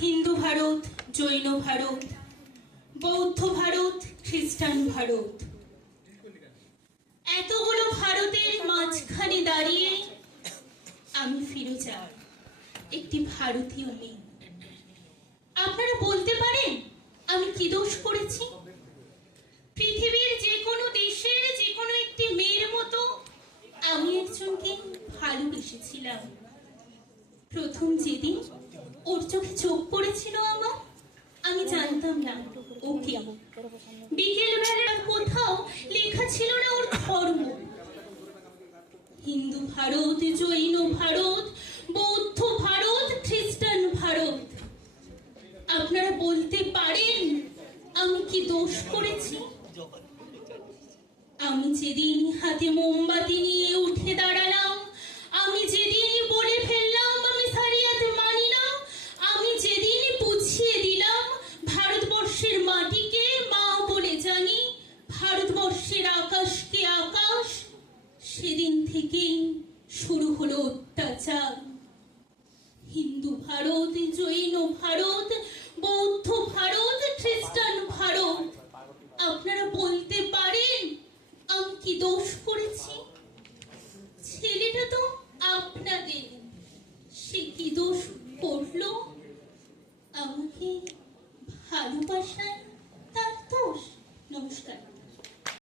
হিন্দু ভারত, জৈন ভারত, বৌদ্ধ ভারত, খ্রিস্টান ভারত। এতগুলো ভারতের মাঝখানে দাঁড়িয়ে আমি ফিরোজা একটি ভারতীয় মেয়ে। আপনারা বলতে পারেন আমি কি দোষ করেছি? পৃথিবীর যে কোনো দেশের যে কোনো একটি মেয়ের মতো আমি একজনকে ভালোবেসেছিলাম। প্রথম যেদিন চোখে চোখ পড়েছিল আমার? আমি জানতাম না। ওকে বিকেল বেলা কোথাও লেখা ছিল না ওর ধর্ম। হিন্দু ভারত, জৈন ভারত, বৌদ্ধ ভারত, খ্রিস্টান ভারত। আপনারা বলতে পারেন, আমি কি দোষ করেছি? আমি যেদিন হাতে মোমবাতি সেদিন থেকেই শুরু হলো অত্যাচার। হিন্দু ভারত, জৈন ভারত, বৌদ্ধ ভারত, খ্রিস্টান ভারত, আপনারা বলতে পারেন আমি কি দোষ করেছি? ছেলেটা তো আপনাদের, সে কি দোষ করল? আমাকে ভালোবাসায়